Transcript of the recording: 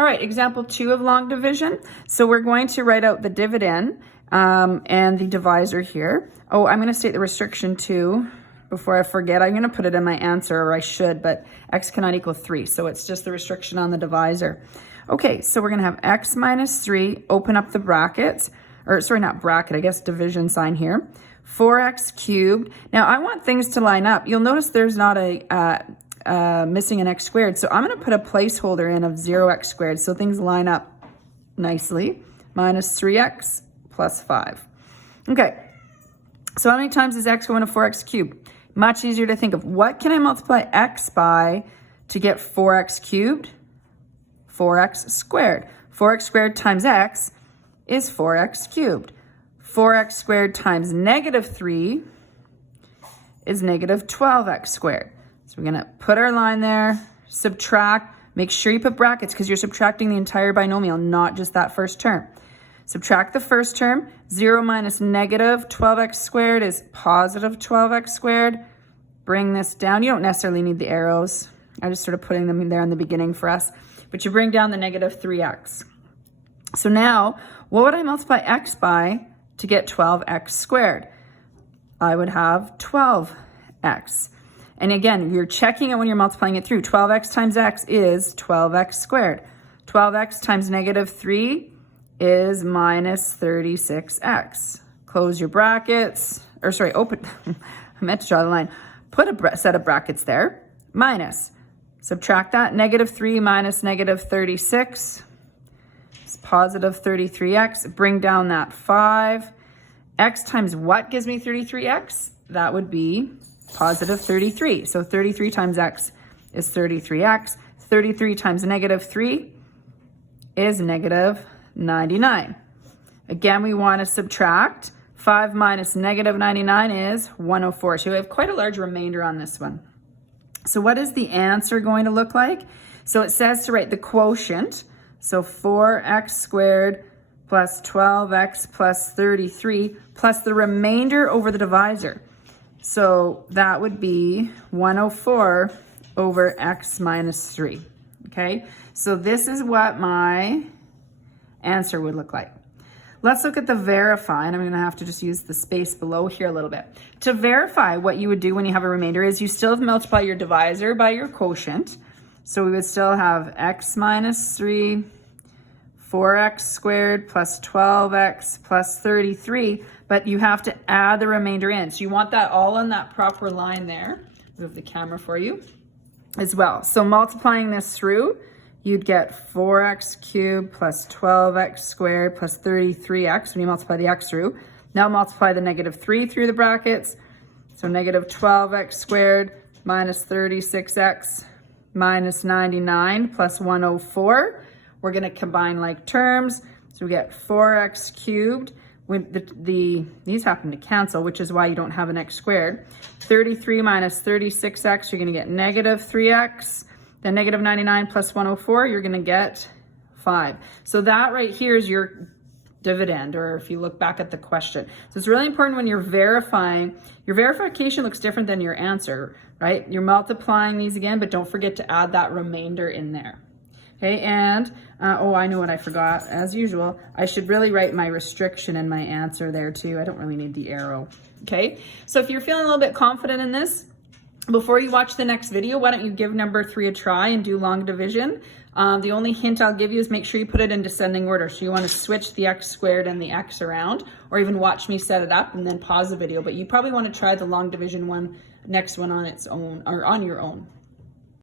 All right, example 2 of long division. So we're going to write out the dividend and the divisor here. Oh, I'm going to state the restriction too. Before I forget, I'm going to put it in my answer, or I should, but x cannot equal 3. So it's just the restriction on the divisor. Okay, so we're going to have x minus 3, open up the brackets, or sorry, not bracket, I guess division sign here. 4x cubed. Now I want things to line up. You'll notice there's not a missing an x squared. So I'm going to put a placeholder in of 0x squared so things line up nicely. Minus 3x plus 5. Okay, so how many times is x going to 4x cubed? Much easier to think of. What can I multiply x by to get 4x cubed? 4x squared. 4x squared times x is 4x cubed. 4x squared times negative 3 is negative 12x squared. So we're going to put our line there, subtract, make sure you put brackets because you're subtracting the entire binomial, not just that first term. Subtract the first term. 0 minus negative 12x squared is positive 12x squared. Bring this down. You don't necessarily need the arrows. I'm just sort of putting them in there in the beginning for us. But you bring down the negative 3x. So now, what would I multiply x by to get 12x squared? I would have 12x. And again, you're checking it when you're multiplying it through. 12x times x is 12x squared. 12x times negative 3 is minus 36x. Close your brackets, or sorry, open, I meant to draw the line. Put a set of brackets there, minus. Subtract that, negative 3 minus negative 36 is positive 33x. Bring down that 5. X times what gives me 33x? That would be positive 33. So 33 times x is 33x. 33 times negative 3 is negative 99. Again, we want to subtract. 5 minus negative 99 is 104. So we have quite a large remainder on this one. So what is the answer going to look like? So it says to write the quotient. So 4x squared plus 12x plus 33 plus the remainder over the divisor. So that would be 104 over x minus 3. Okay, so this is what my answer would look like. Let's look at the verify, and I'm going to have to just use the space below here a little bit. To verify, what you would do when you have a remainder is you still multiply your divisor by your quotient. So we would still have x minus 3, 4x squared plus 12x plus 33, but you have to add the remainder in. So you want that all on that proper line there. Move the camera for you as well. So multiplying this through, you'd get 4x cubed plus 12x squared plus 33x when you multiply the x through. Now multiply the negative 3 through the brackets. So negative 12x squared minus 36x minus 99 plus 104. We're going to combine like terms. So we get 4x cubed. With these happen to cancel, which is why you don't have an x squared. 33 minus 36x, you're going to get negative 3x. Then negative 99 plus 104, you're going to get 5. So that right here is your dividend, or if you look back at the question. So it's really important when you're verifying, your verification looks different than your answer, right? You're multiplying these again, but don't forget to add that remainder in there. Okay, and, oh, I know what I forgot. As usual, I should really write my restriction in my answer there too. I don't really need the arrow. Okay, so if you're feeling a little bit confident in this, before you watch the next video, why don't you give number 3 a try and do long division? The only hint I'll give you is make sure you put it in descending order. So you want to switch the x squared and the x around, or even watch me set it up and then pause the video. But you probably want to try the long division one, next one on its own, or on your own.